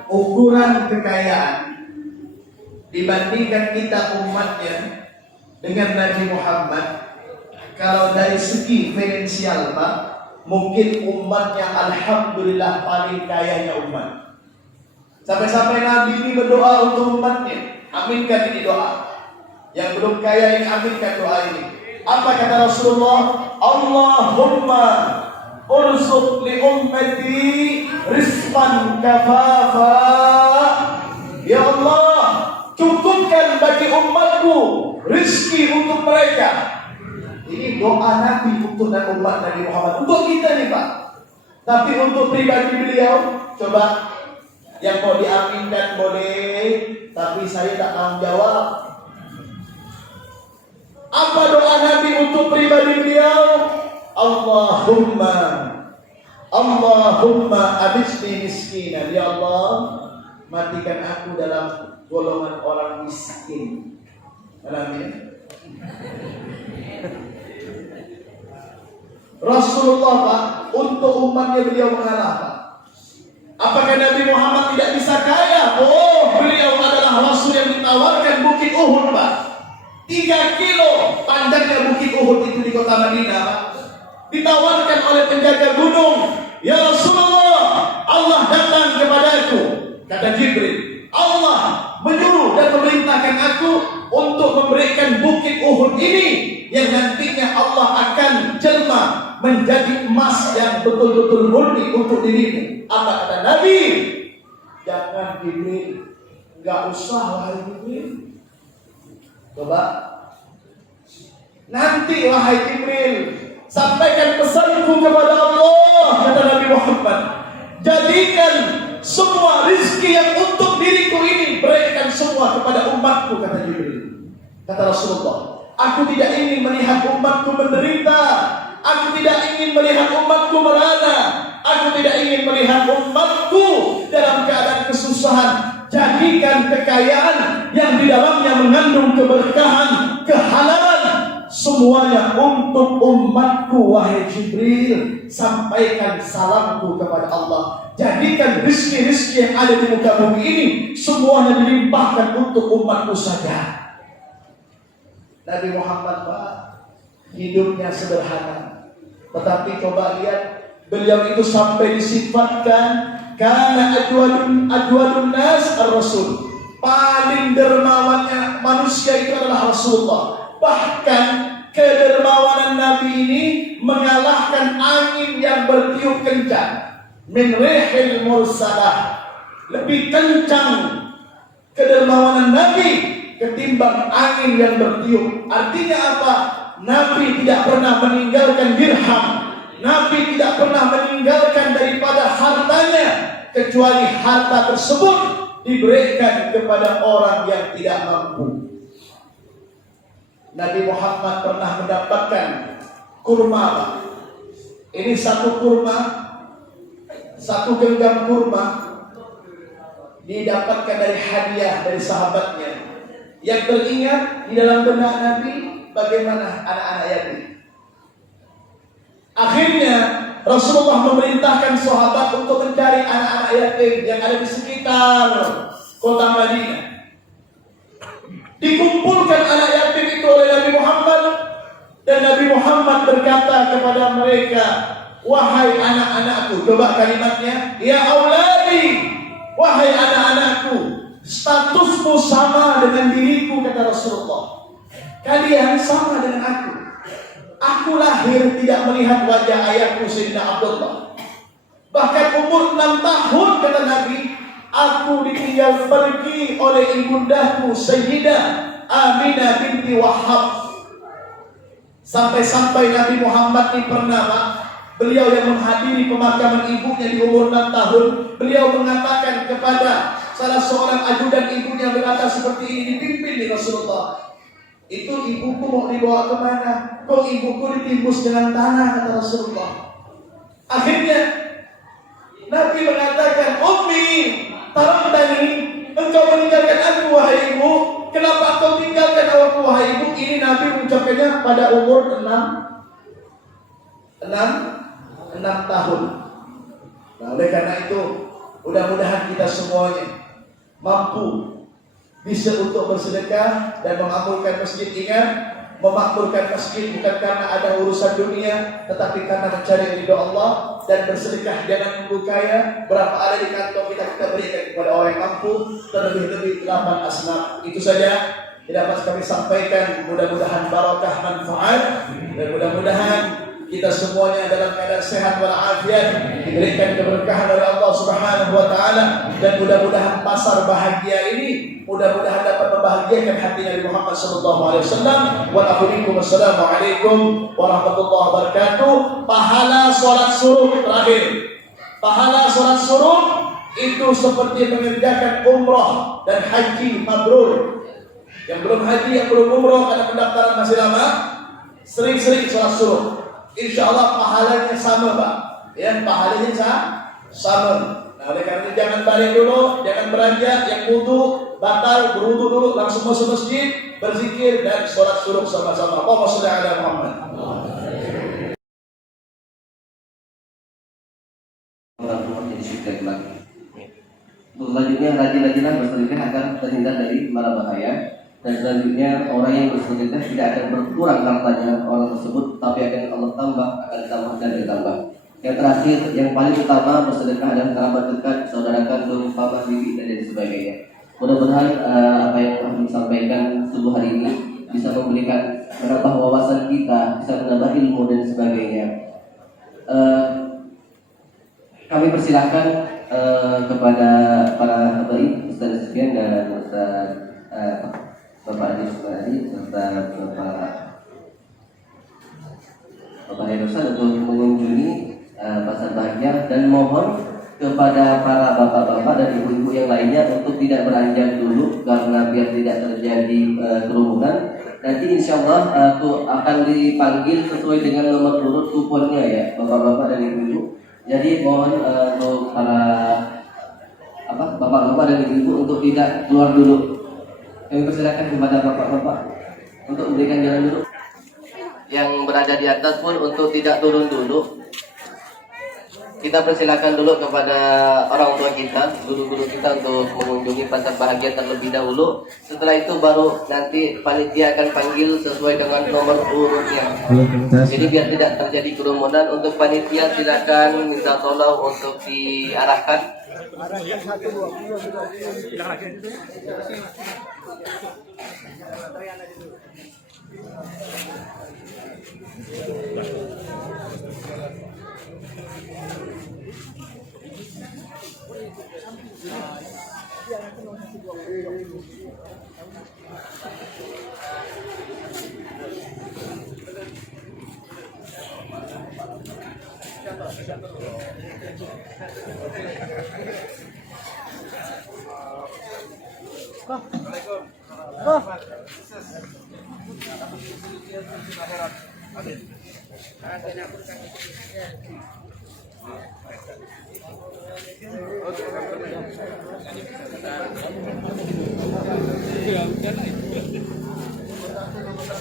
Ukuran kekayaan dibandingkan kita umatnya dengan Nabi Muhammad, kalau dari segi finansial, Pak, mungkin umatnya alhamdulillah paling kayanya umat. Sampai-sampai Nabi ini berdoa untuk umatnya, aminkan ini doa. Yang belum kaya ini aminkan doa ini. Apa kata Rasulullah? Allahumma urzuq li ummati rizqan kafafa. Ya Allah, cukupkan bagi umatku rizki untuk mereka. Ini doa Nabi untuk umat Nabi Muhammad. Untuk kita nih, Pak. Tapi untuk pribadi beliau, coba Yang mau diaminkan boleh, tapi saya tak tanggung jawab. Apa doa Nabi untuk pribadi beliau? Allahumma abisni miskinan. Ya Allah, matikan aku dalam golongan orang miskin. Amin. Rasulullah Pak, untuk umatnya beliau mengalah Pak. Apakah Nabi Muhammad tidak bisa kaya? Oh, beliau adalah Rasul yang ditawarkan Bukit Uhud Pak. 3 kilo panjangnya Bukit Uhud itu di kota Madinah Pak. Ditawarkan oleh penjaga gunung, ya Rasulullah, Allah datang kepadaku, kata Jibril, Allah menyuruh dan memerintahkan aku untuk memberikan Bukit Uhud ini yang nantinya Allah akan jelma menjadi emas yang betul-betul murni untuk dirimu. Apa kata Nabi? Jangan Jibril, enggak usah wahai Jibril. Coba nanti wahai Jibril, sampaikan pesanku kepada Allah, kata Nabi Muhammad. Jadikan semua rizki yang untuk diriku ini, berikan semua kepada umatku, kata Jibril. Kata Rasulullah, aku tidak ingin melihat umatku menderita. Aku tidak ingin melihat umatku merana. Aku tidak ingin melihat umatku dalam keadaan kesusahan. Jadikan kekayaan yang di dalamnya mengandung keberkahan, kehalalan, semuanya untuk umatku, wahai Jibril. Sampaikan salamku kepada Allah. Jadikan rizki-rizki yang ada di muka bumi ini semuanya dilimpahkan untuk umatku saja. Nabi Muhammad Pak, hidupnya sederhana, tetapi coba lihat, beliau itu sampai disifatkan karena adwadun nas ar-rasul, paling dermawannya manusia itu adalah Rasulullah. Bahkan kedermawanan Nabi ini mengalahkan angin yang bertiup kencang. Min rihil mursalah, lebih kencang kedermawanan Nabi ketimbang angin yang bertiup. Artinya apa? Nabi tidak pernah meninggalkan dirham, Nabi tidak pernah meninggalkan daripada hartanya, kecuali harta tersebut diberikan kepada orang yang tidak mampu. Nabi Muhammad pernah mendapatkan kurma. Ini satu kurma, satu genggam kurma didapatkan dari hadiah dari sahabatnya. Yang teringat di dalam benak Nabi bagaimana anak-anak yatim. Akhirnya Rasulullah memerintahkan sahabat untuk mencari anak-anak yatim yang ada di sekitar kota Madinah. Dikumpulkan anak yatim itu oleh Nabi Muhammad, dan Nabi Muhammad berkata kepada mereka, wahai anak-anakku, coba kalimatnya, ya auladi, wahai anak-anakku, statusmu sama dengan diriku, kata Rasulullah. Kalian sama dengan aku. Aku lahir tidak melihat wajah ayahku Sayyidina Abdullah. Bahkan umur 6 tahun, kata Nabi, aku ditinggal pergi oleh ibundaku Sayyidah Aminah binti Wahab. Sampai-sampai Nabi Muhammad ini pernah, Pak, beliau yang menghadiri pemakaman ibunya di umur 6 tahun, beliau mengatakan kepada salah seorang ajudan ibunya, berkata seperti ini, dipimpin di Rasulullah, itu ibuku mau dibawa kemana? Kok ibuku ditimbus dengan tanah, kata Rasulullah. Akhirnya Nabi mengatakan, Ummi taramtani, engkau meninggalkan aku wahai ibu. Kenapa engkau tinggalkan aku wahai ibu? Ini Nabi mengucapkannya pada umur 6 tahun. Nah, oleh karena itu, mudah-mudahan kita semuanya mampu bisa untuk bersedekah dan memakmurkan masjid. Ingat, memakmurkan masjid bukan karena ada urusan dunia, tetapi karena mencari ridho Allah. Dan bersedekah jangan menunggu kaya. Berapa ada di kantong kita berikan kepada orang yang mampu, terlebih-lebih 8 asnaf. Itu saja yang dapat kami sampaikan. Mudah-mudahan barakah manfaat, dan mudah-mudahan kita semuanya dalam keadaan sehat walafiat, diberikan keberkahan oleh Allah Subhanahu wa taala, dan mudah-mudahan pasar bahagia ini mudah-mudahan dapat membahagiakan hati Nabi Muhammad sallallahu alaihi wasallam. Wassalamualaikum warahmatullahi wabarakatuh. Pahala salat suruh terakhir. Pahala salat suruh itu seperti mengerjakan umrah dan haji mabrur. Yang belum haji, yang belum umrah karena pendaftaran masih lama, sering-sering sholat subuh. Insya Allah pahalanya sama, Pak. Ya, pahalanya sama. Nah, oleh karena itu jangan balik dulu, jangan beranjak, yang wudu batal, berwudu dulu, langsung masuk masjid, berzikir dan sholat subuh sama-sama. Allahumma sholli ala Muhammad. Selanjutnya rajin-rajinlah bersedekah agar terhindar dari mara bahaya. Dan selanjutnya orang yang bersedekah tidak akan berkurang hartanya orang tersebut, tapi akan Allah tambah, akan ditambah dan ditambah. Yang terakhir, yang paling utama bersedekah adalah kerabat dekat, saudara kandung, papa, bibi dan lain sebagainya. Mudah-mudahan apa yang kami sampaikan subuh hari ini bisa memberikan menambah wawasan kita, bisa menambah ilmu dan sebagainya. Kami persilahkan kepada para habaib Ustaz Sufyan dan Ustaz Bapak Adi Sukadi serta Bapak Herusan untuk mengunjungi pasar bahagia, dan mohon kepada para bapak-bapak dan ibu-ibu yang lainnya untuk tidak beranjak dulu karena biar tidak terjadi kerumunan. Nanti insya Allah akan dipanggil sesuai dengan nomor urut kuponnya ya, bapak-bapak dan ibu-ibu. Jadi mohon untuk para bapak-bapak dan ibu-ibu untuk tidak keluar dulu. Kami persilakan kepada bapak-bapak untuk memberikan jalan dulu. Yang berada di atas pun untuk tidak turun dulu. Kita persilakan dulu kepada orang tua kita, guru-guru kita untuk mengunjungi pasar bahagia terlebih dahulu. Setelah itu baru nanti panitia akan panggil sesuai dengan nomor urutnya. Jadi biar tidak terjadi kerumunan, untuk panitia silakan minta tolong untuk diarahkan.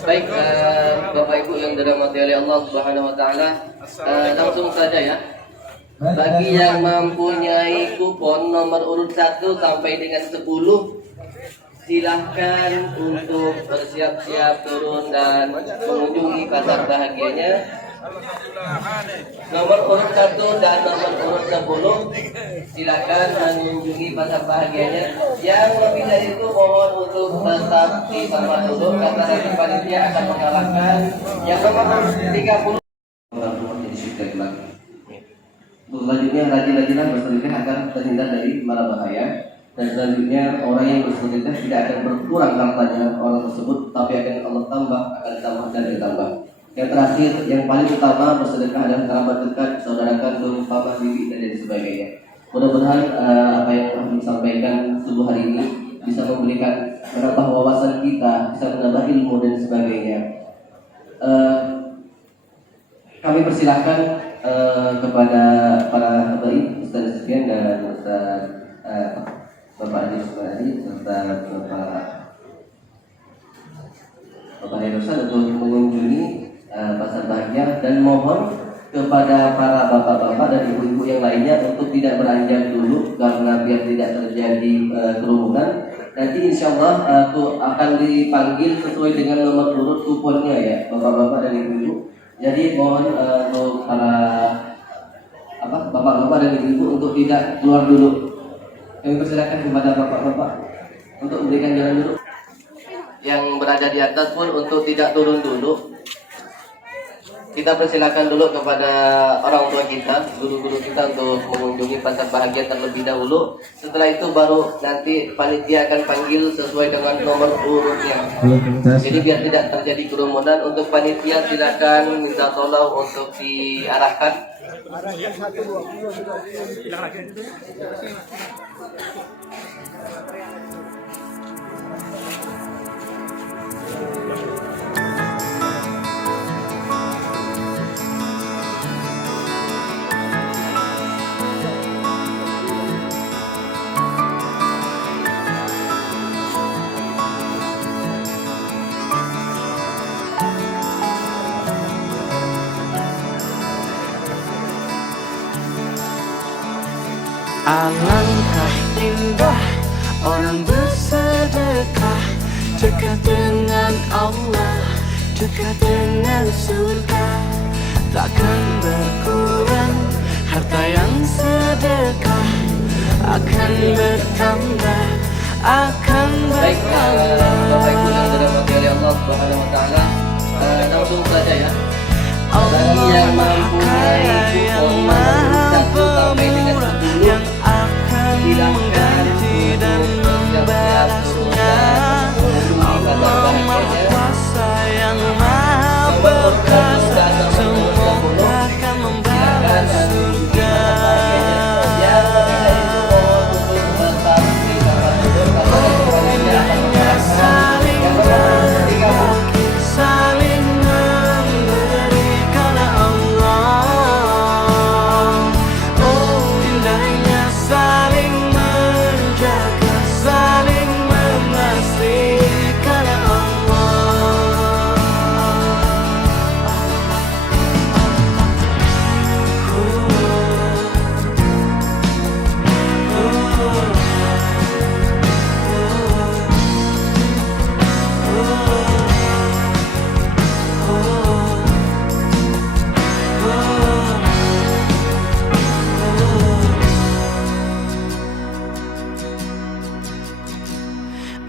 Baik, Bapak Ibu yang dirahmati oleh Allah Subhanahu wa taala, langsung saja ya. Bagi yang mempunyai kupon nomor urut 1 sampai dengan 10, silahkan untuk bersiap-siap turun dan mengunjungi pasar bahagianya. Nomor urut 1 dan nomor urut 10 silakan mengunjungi pasar bahagianya. Yang lebih dari itu mohon untuk tetap di tempat duduk karena nanti panitia akan mengalahkan yang nomor urut 30. Selanjutnya rajin-rajinlah bersedekah agar terhindar dari mara bahaya. Dan selanjutnya orang yang bersedekah tidak akan berkurang hartanya orang tersebut, tapi akan Allah tambah, akan ditambah dan ditambah. Yang terakhir, yang paling utama bersedekah adalah kerabat dekat, saudara kandung, papa, bibi dan lain sebagainya. Mudah-mudahan apa yang kami sampaikan subuh hari ini bisa memberikan menambah wawasan kita, bisa menambah ilmu dan sebagainya. Kami persilahkan kepada para habaib Ustaz Sufyan dan Ustaz Bapak Adi Sukadi serta Bapak Herusan untuk mengunjungi pasar bahagia, dan mohon kepada para bapak-bapak dan ibu-ibu yang lainnya untuk tidak beranjak dulu karena biar tidak terjadi kerumunan. Nanti insya Allah akan dipanggil sesuai dengan nomor urut kuponnya ya, bapak-bapak dan ibu-ibu. Jadi mohon untuk para bapak-bapak dan ibu-ibu untuk tidak keluar dulu. Kami persilakan kepada bapak-bapak untuk memberikan jalan dulu. Yang berada di atas pun untuk tidak turun dulu. Kita persilakan dulu kepada orang tua kita, guru-guru kita untuk mengunjungi pasar bahagia terlebih dahulu. Setelah itu baru nanti panitia akan panggil sesuai dengan nomor urutnya. Jadi biar tidak terjadi kerumunan, untuk panitia silakan minta tolong untuk diarahkan. Alangkah indah orang bersedekah, dekat dengan Allah, dekat dengan surga. Takkan berkurang harta yang sedekah, akan bertambah, akan Baik, bertambah. Bapak Ibu yang dirahmati oleh Allah Subhanahu wa taala, langsung saja ya. Bagi yang mempunyai yang maha pemurah, yang akan mengganti dan membalasnya. Allah Maha Kuasa yang maha perkasa, semoga akan membalas surga. Indahnya saling berbagi, saling memberi karena Allah. Oh, indahnya saling menjaga, saling mengasihi karena Allah.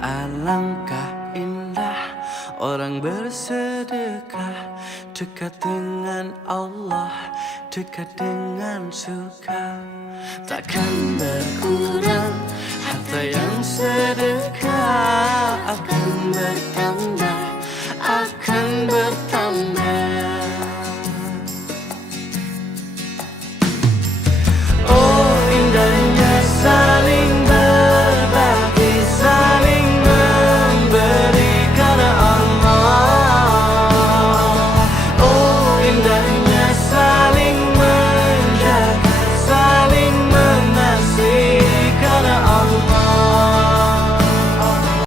Alangkah indah orang bersedekah, dekat dengan Allah, dekat dengan surga. Takkan berkurang harta yang sedekah, akan bertambah, akan bertambah. Oh, indahnya saling berbagi, saling memberi karena Allah. Oh, indahnya saling menjaga, saling mengasihi karena Allah.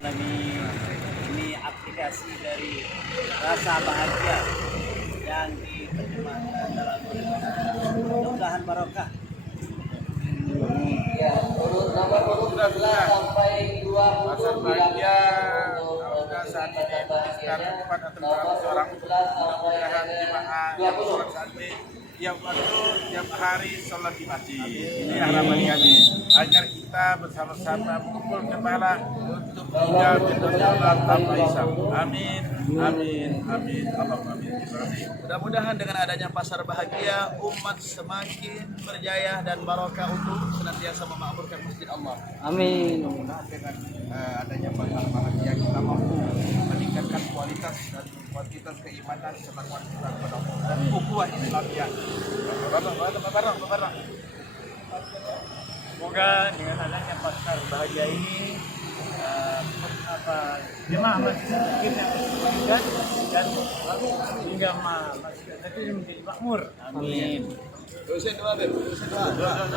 Ini aplikasi dari rasa bahagia yang diterjemahkan dalam mudah-mudahan barokah. Ya, urut nomor 11 sampai 20 Pasar Bahagia saat ini sekitar 4 atau 500 orang. Mudah-mudahan jemaah yang sholat saat ini tiap waktu, tiap hari sholat di masjid. Ini harapan kami agar kita bersama-sama mengumpulkan pahala untuk tinggal di Allah tanpa hisab. Amin, amin, amin, Allahumma amin. Mudah-mudahan dengan adanya pasar bahagia, umat semakin berjaya dan barokah untuk senantiasa memakmurkan masjid Allah. Amin. Mudah-mudahan dengan adanya pasar bahagia kita mampu meningkatkan kualitas dan kuantitas keimanan serta kuantitas kepada Allah dan ukhuwah Islamiyah. Barang. Semoga dengan adanya pasar bahagia ini jemaah masjid Zakir yang disebutkan dan hingga masjid Zakir menjadi makmur. Amin. Silakan kami persilakan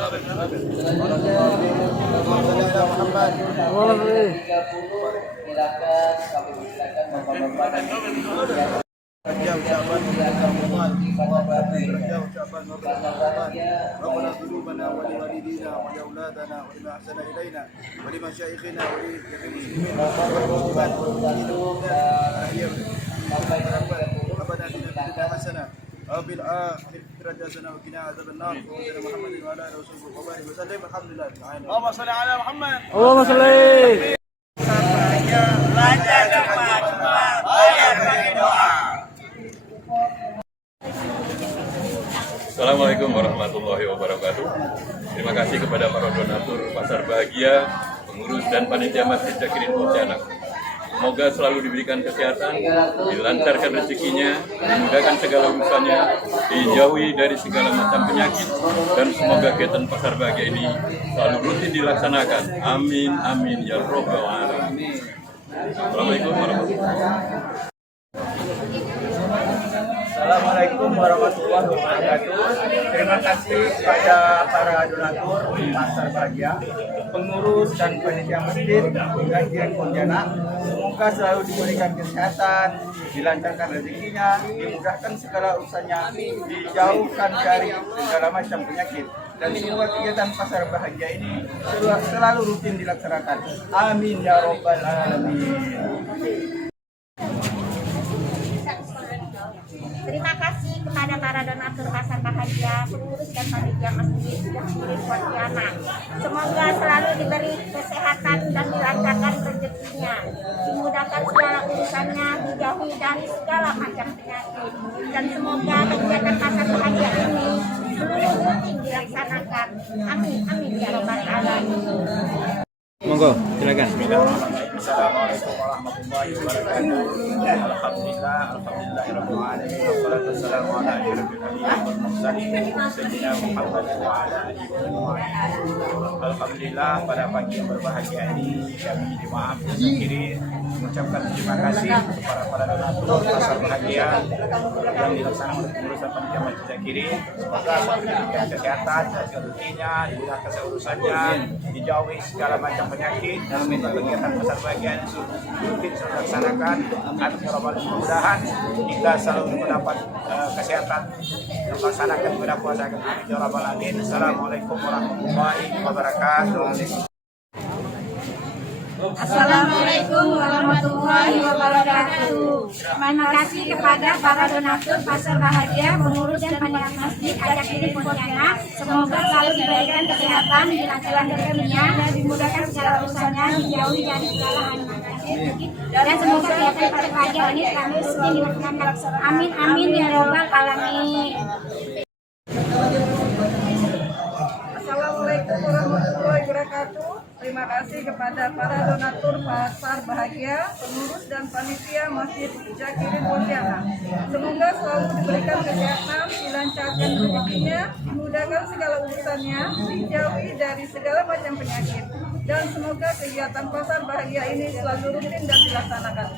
Bapak-bapak. Raja ucapan ربنا قلوبنا ولوالدينا ولأولادنا ولما أحسن إلينا ولمشايخنا وللمسلمين والمسلمات ربنا آتنا في الدنيا حسنة وفي الآخرة حسنة وقنا عذاب النار وسيدنا محمد وعلى آله وصحبه وبارك وسلم الحمد لله رب العالمين. اللهم صل على محمد. Allahumma sholli. Lancar cepat, bayar pakai doa. Assalamualaikum warahmatullahi wabarakatuh. Terima kasih kepada para donatur Pasar Bahagia, pengurus dan panitia Masjid Zakirin Pontianak. Semoga selalu diberikan kesehatan, dilancarkan rezekinya, dimudahkan segala urusannya, dijauhi dari segala macam penyakit, dan semoga kegiatan Pasar Bahagia ini selalu rutin dilaksanakan. Amin, amin, ya robbal alamin. Assalamualaikum warahmatullahi wabarakatuh. Assalamualaikum warahmatullahi wabarakatuh. Terima kasih kepada para donatur Pasar Bahagia, pengurus dan panitia masjid Zakirin Pontianak. Semoga selalu diberikan kesehatan, dilancarkan rezekinya, dimudahkan segala urusannya, dijauhkan dari segala macam penyakit, dan semua kegiatan pasar bahagia ini selalu rutin dilaksanakan. Amin ya robbal alamin. Terima kasih kepada para donatur pasar bahagia, pengurus dan panitia masjid Jakirin Pontianak. Semoga selalu diberi kesehatan dan dilancarkan rezekinya, dimudahkan segala urusannya, dijauhi dari segala macam penyakit. Dan semoga kegiatan pasar bahagia ini seluruh rutin dilaksanakan. Amin, amin ya robbal alamin. Monggo, silakan. Assalamualaikum warahmatullahi wabarakatuh. Alhamdulillah, alhamdulillahirabbil alamin. Wassalatu wassalamu ala asyrofil anbiya'i wal mursalin sayyidina Muhammad wa ala alihi wa sahbihi. Alhamdulillah, pada pagi yang berbahagia ini kami jemaah Jakirin mengucapkan terima kasih kepada para donatur pasar bahagia yang dilaksanakan oleh pengurus dan panitia masjid Jakirin. Semoga diberikan kesehatan, rezekinya, dimudahkan urusannya, dijauhi segala macam penyakit, dalam kegiatan pasar bahagia ini rutin dilaksanakan. Amin ya robbal alamin. Mudah-mudahan kita selalu mendapat kesehatan melaksanakan ibadah puasa. Amin ya robbal alamin. Assalamualaikum warahmatullahi wabarakatuh. Assalamualaikum warahmatullahi wabarakatuh. Terima kasih kepada para donatur pasar bahagia, pengurus dan panitia masjid Jakirin Pontianak. Semoga selalu diberikan kesehatan, dilancarkan rezekinya, dan dimudahkan segala urusannya, dijauhi dari segala penyakit. Dan semoga kegiatan pasar bahagia ini selalu rutin dilaksanakan. Amin, amin ya robbal alamin. Assalamualaikum warahmatullahi wabarakatuh. Terima kasih kepada para donatur pasar bahagia, pengurus dan panitia Masjid Jakirin Pontianak. Semoga selalu diberikan kesehatan, dilancarkan rezekinya, dimudahkan segala urusannya, dijauhi dari segala macam penyakit. Dan semoga kegiatan pasar bahagia ini selalu rutin dan dilaksanakan.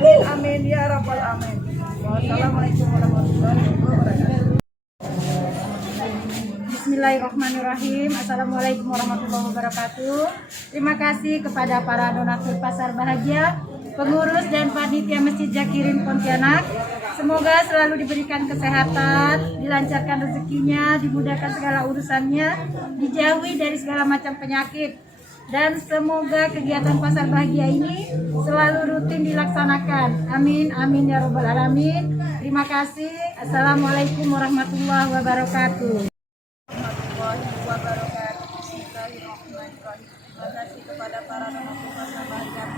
Amin, amin ya rabbal alamin. Wassalamualaikum warahmatullahi wabarakatuh. Bismillahirrahmanirrahim. Assalamualaikum warahmatullahi wabarakatuh. Terima kasih kepada para donatur pasar bahagia, pengurus dan panitia Masjid Jakirin Pontianak. Semoga selalu diberikan kesehatan, dilancarkan rezekinya, dimudahkan segala urusannya, dijauhi dari segala macam penyakit. Dan semoga kegiatan pasar bahagia ini selalu rutin dilaksanakan. Amin, amin ya robbal alamin. Terima kasih. Assalamualaikum warahmatullahi wabarakatuh. Bismillahirrahmanirrahim. Terima kasih kepada para donatur pasar bahagia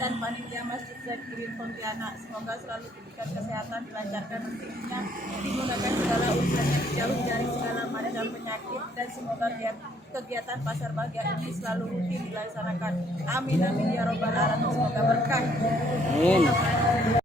dan panitia Masjid Jakirin Pontianak. Semoga selalu diberikan kesehatan, dilancarkan rezekinya, dimudahkan segala urusannya, dijauhi dari segala macam penyakit, dan semoga kegiatan pasar bahagia ini selalu rutin dilaksanakan. Amin, amin ya robbal alamin. Semoga berkah. Amin.